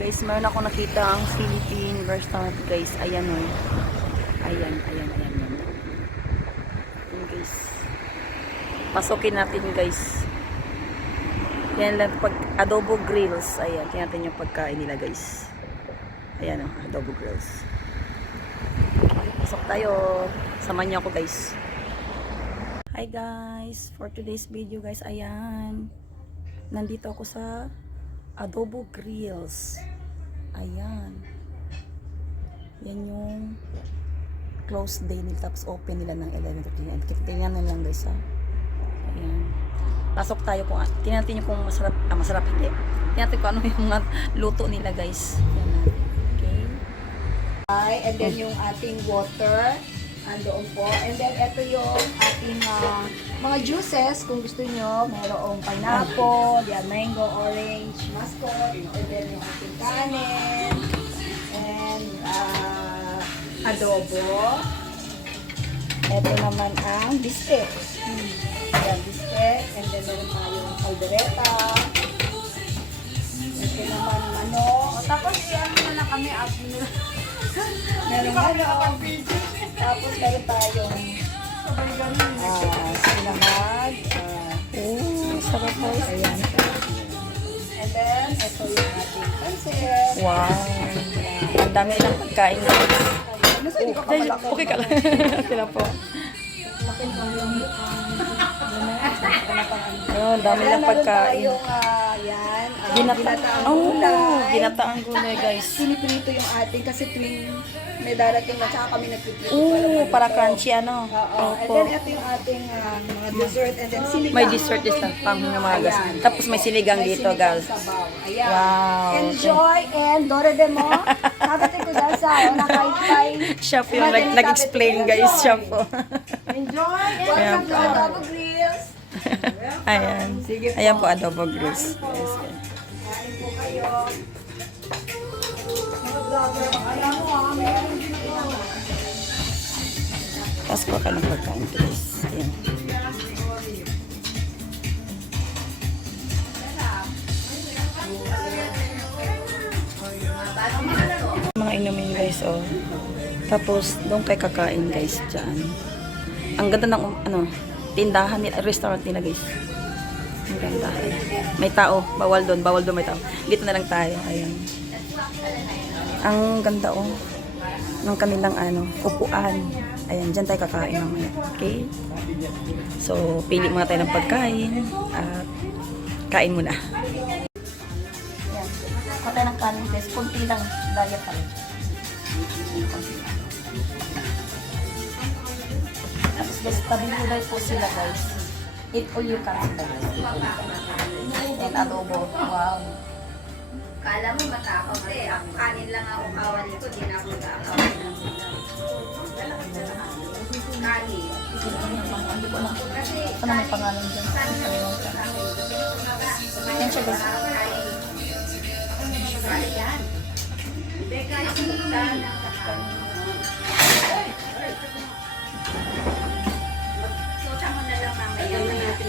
Guys, meron ako nakita ang Philippine restaurant guys. Ayan o. Ayan. Ayan guys. Pasukin natin guys. Yan lang pag adobo grills. Ayan, tingnan natin yung pagkain nila guys. Ayan o, adobo grills. Pasok tayo. Samahan niyo ako guys. Hi guys, for today's video guys, ayan. Nandito ako sa adobo grills. Ayan. Yan yung close day nila, tapos open nila ng 11:30. Tingnan na lang guys ha. Ayan. Pasok tayo kung tingnan natin yung kung masarap, masarap hindi. Tingnan natin kung ano yung mga luto nila guys. Ayan na. Okay. And then yung ating water andoon po. And then ito yung ating mga juices kung gusto nyo. Mayroong pineapple, yan, mango, orange, mascot. And then yung ating kanin. And adobo. Ito naman ang bistek. Yan, bistek. And then meron tayong caldereta. Ito naman manok. Tapos i-ano na lang kami, add mo na. Meron manok. Tapos meron tayong sinamag. Sarap po. Ayan. And then, ito yung ating pansit. Wow. Ang dami lang pagkain guys. Okay ka lang. Sila po. Oh, dami lang pagkain. Yan. Ginataang ginataang gulay guys. Piniprito yung ating kasi tuwing may darating na tsaka kami nagpiprito. Para crunchy ano. Oo. And then ito yung ating mga dessert and then sinigang. May dessert is lang pang hinamagas. Tapos may sinigang dito guys. Ayan. Wow. Enjoy and dore de mo. Sabi ko guys nakay. Siya po yung nag-explain guys. Siya po. Enjoy and Ayan welcome to po. Adobo Grills. Ayan. Ayan po adobo grills. Yes. Kain po kayo. Mga vlogger, alam mo meron din ako. Tapos po ka ng pagkain guys. Ayan. Mga inumin guys oh. Tapos doon kay kakain guys dyan. Ang ganda ng tindahan nila, restaurant nila guys. Ang ganda. May tao, bawal doon may tao. Dito na lang tayo. Ayan. Ang ganda oh ng kanilang upuan. Ayan, dyan tayo kakain mamaya. Okay? So, pili muna tayo ng pagkain at kain muna. Ayan. Kuha tayo ng kanin guys. Kunti lang. Diet tayo. Kunti lang. Tapos guys, tabi gulay po sila guys. Eat all you can guys. And adobo. Wow. Kala mo matakaw eh. Ako kanin lang ako kawali ko, di na ako nag-aakawali ng kanin. Kasi Ano may pangalan dyan? Yan siya guys. yan. Beka, sinundan. So, mo na lang mamaya na natin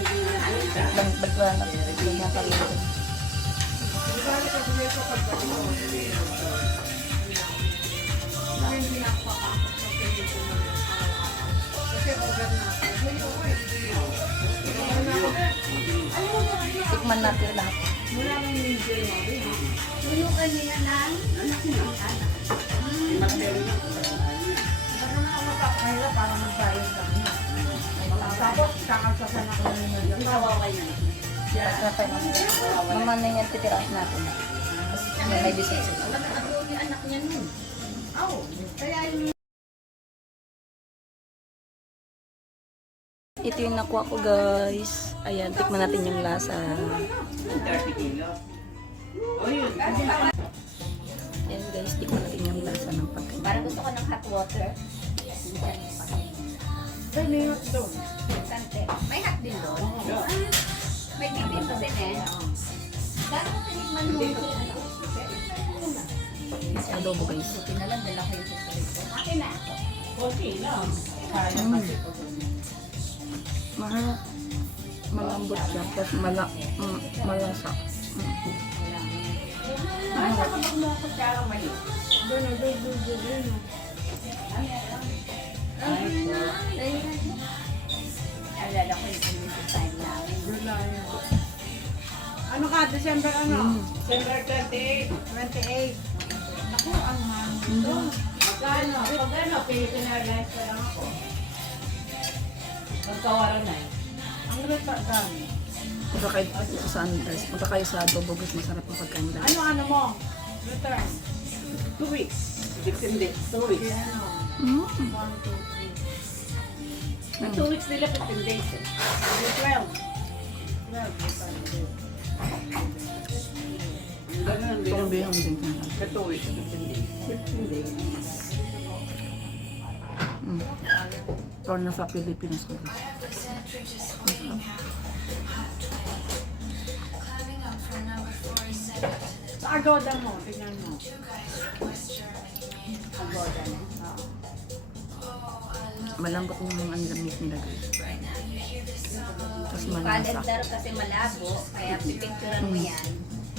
Bagla na. Bagla na tayo. Tikman natin lahat. Yung kanina lang, ano sinundan? Baka na ako makakahirap para magbayad kami. Tapos, kakasyasan ako na nila. Kawawa yan. Naman na yan titirahin natin. May business. Ako yung anak niya nun. Kaya yung Ito yung nakuha ko guys. Ayan, tikman natin yung lasa. Ayan guys, tikman natin yung lasa ng pagkain. parang gusto ko ng hot water. May hot doon. May hot din doon. May dito din eh. Gano'n mo tinikman mo yung It's adobo guys. Pinalang dala ko yung susunod. Akin na. Malambot siya. Tapos malasa. Mahal. kutsara maliit. Doon. Alala ko yung community time namin. Ano ka? December ano? December 28. Naku, ang mahal ito. Magkano? Pag ano, Philippine Airlines pa lang ako. Magkawaran na eh. Ang ulit pa kami. Punta kayo sa Sanders. Punta kayo sa Adobo Grills. Masarap ang pagkain dahil. Ano mo? Return. 2 weeks. 15 days. 2 weeks. Ano? 1, 2, 3. Ang 2 weeks nila 15 days eh. 12. Ganun din. Itong bihang din ka na. 2 weeks, 15 days. 15 days. Ito na sa Pilipinas ko. Sa Agoda mo, tingnan mo. Agoda mo. Malambot yung mga lamig nila guys. Tapos malasa. Calendar kasi malabo, kaya pipicturean mo yan.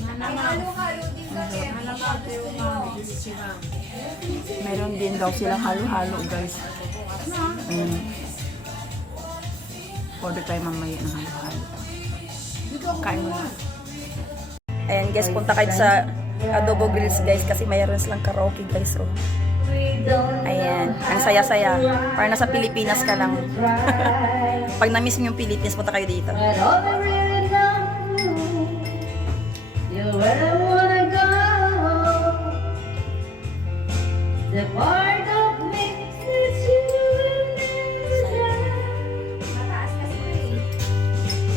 Halo-halo din kasi. Hanapate yung mga sila. Meron din daw sila halo-halo guys. Ayun. Order tayo mamaya ng halo-halo. Kain mo na. Ayan guys, punta kayo sa Adobo Grills guys kasi mayroon silang karaoke guys. Oh. Ayan, ang saya-saya. Para nasa Pilipinas ka lang. Pag na-miss mo yung Pilipinas, punta kayo dito. The part of me that you will never Mataas kasi ito eh.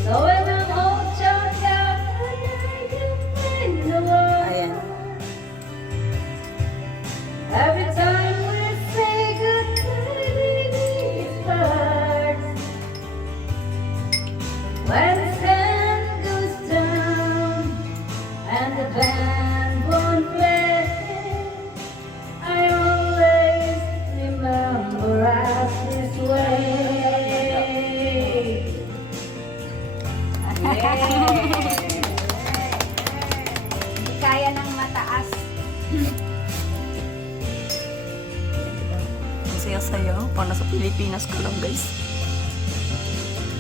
So when I'm all choked out and I can find the world, Ayan. every time we say goodbye, it hurts. When the sun goes down and the band won't play, I always remember us this way. Hindi kaya ng mataas. Ang saya-saya. Parang nasa Pilipinas ka lang guys.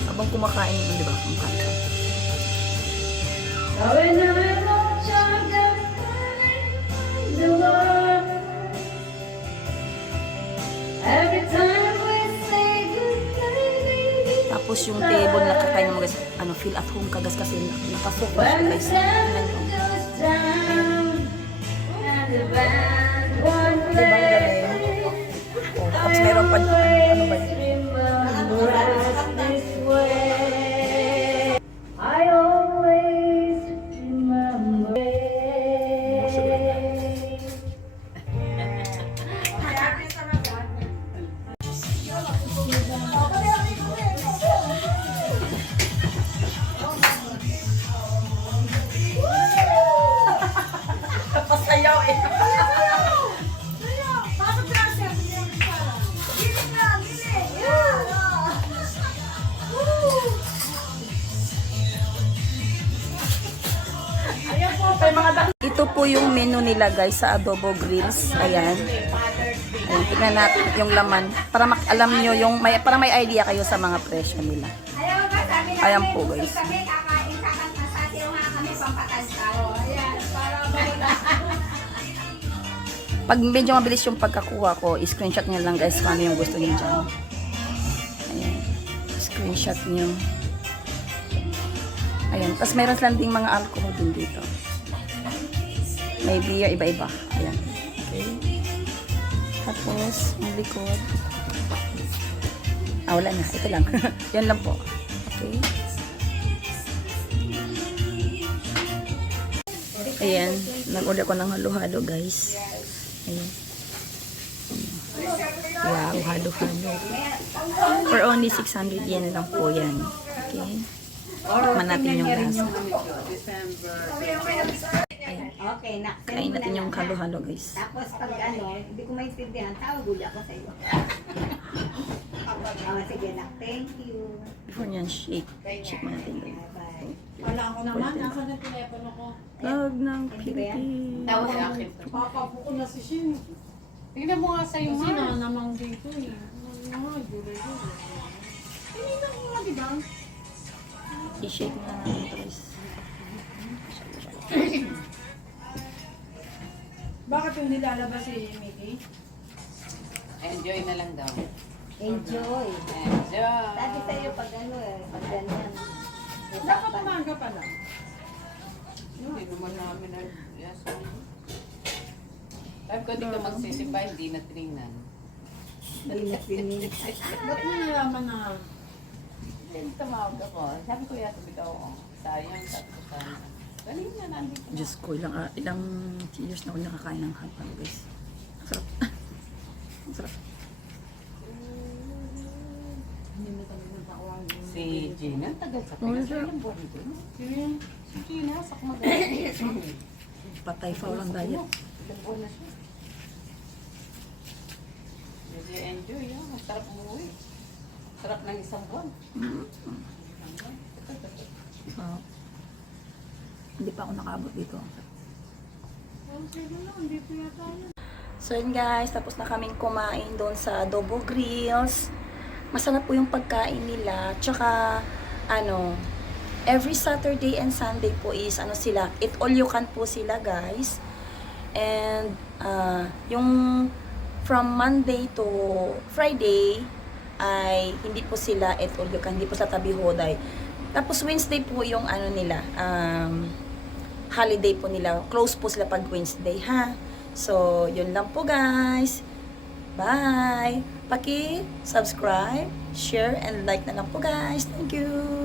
Habang kumakain mo, di ba? Kumakain ka. So when I'm all choked up in the world, every time we say goodbye, baby, Tapos yung table na kakain mo guys, feel at home ka guys kasi nakasok na siya when the guys. sun Tingnan nyo. goes down and the band won't Di ba ang galing? play, Oh, tapos meron pa, ano ba yun? remember us this way. I always remember. Pasayaw eh. Ito po yung menu nila guys sa Adobo Grills. Ayan. Ayan, tignan natin yung laman. Para alam nyo yung, para may idea kayo sa mga presyo nila. Ayaw ba, sabi namin, Ayan po, guys. kami kakain sa kantasasiyo nga kami pampatansaw. Ayan, para mawala. Pag medyo mabilis yung pagkakuha ko, screenshot nyo lang guys kung ano yung gusto nyo dyan. Ayan. Screenshot nyo. Ayan. Tapos meron silang ding mga alcohol din dito. May beer, iba-iba. Ayan. Okay. Tapos, ang likod. Wala na. Ito lang. Yan lang po. Okay. Ayan. Nag-order ko ng halo-halo guys. Ayan. Wow, halo-halo. For only 600 yen lang po yan. Okay. Tikman natin yung lasa. Okay, na. Kain natin yung halo-halo guys. Tapos pag hindi ko maintindihan, tawag ulit ako sa iyo. Sige na, thank you. Before nyan, shake. Shake mo natin guys. Bye-bye. Wala ko naman. Nasaan ang telepono ko? Vlog ng Philippines. Tawag sa akin. Papabuko na si Shin. Tingnan mo nga sa'yo, Kasi ma. na namang dito eh. July. Hindi na ko nga, di ba? I-shake na natin ito guys. Bakit yung nilalabas si Mickey? Enjoy na lang daw. Enjoy. Enjoy. Dati tayo pag ano eh, pag ganyan. Dapat umaga pa lang. Hindi naman namin na... Yes. Sabi ko, di ka magsisimba, hindi na tingnan. Ba't mo nalaman na Then tumawag ako. Sabi ko, yata bitaw ako. Sayang, tapos sana. Kanina, nandito na. Diyos ko, ilang years na ako nakakain ng hotdog guys. Ang sarap. Ang sarap. hindi mo talaga natawagan? Si Gina, tagal sa Oh, tagal. sure. Ilang buwan din. Sige. Si Gina, sakmagal. Patay foul ang diet. Ilang buwan na siya. Hindi enjoy, ha? Ang sarap umuwi. Sarap ng isang buwan. Ah, hindi pa ako nakaabot dito. Sige lang, dito yata yun. So yun guys, tapos na kaming kumain doon sa Adobo Grills. Masarap po yung pagkain nila. Tsaka, every Saturday and Sunday po is, sila, eat all you can po sila guys. And, yung from Monday to Friday, ay hindi po sila eat all you can, hindi po sa tabi hoday. Tapos Wednesday po yung nila, holiday po nila. Close po sila pag Wednesday, ha? So, yun lang po guys. Bye! Paki-subscribe, share, and like na lang po guys. Thank you!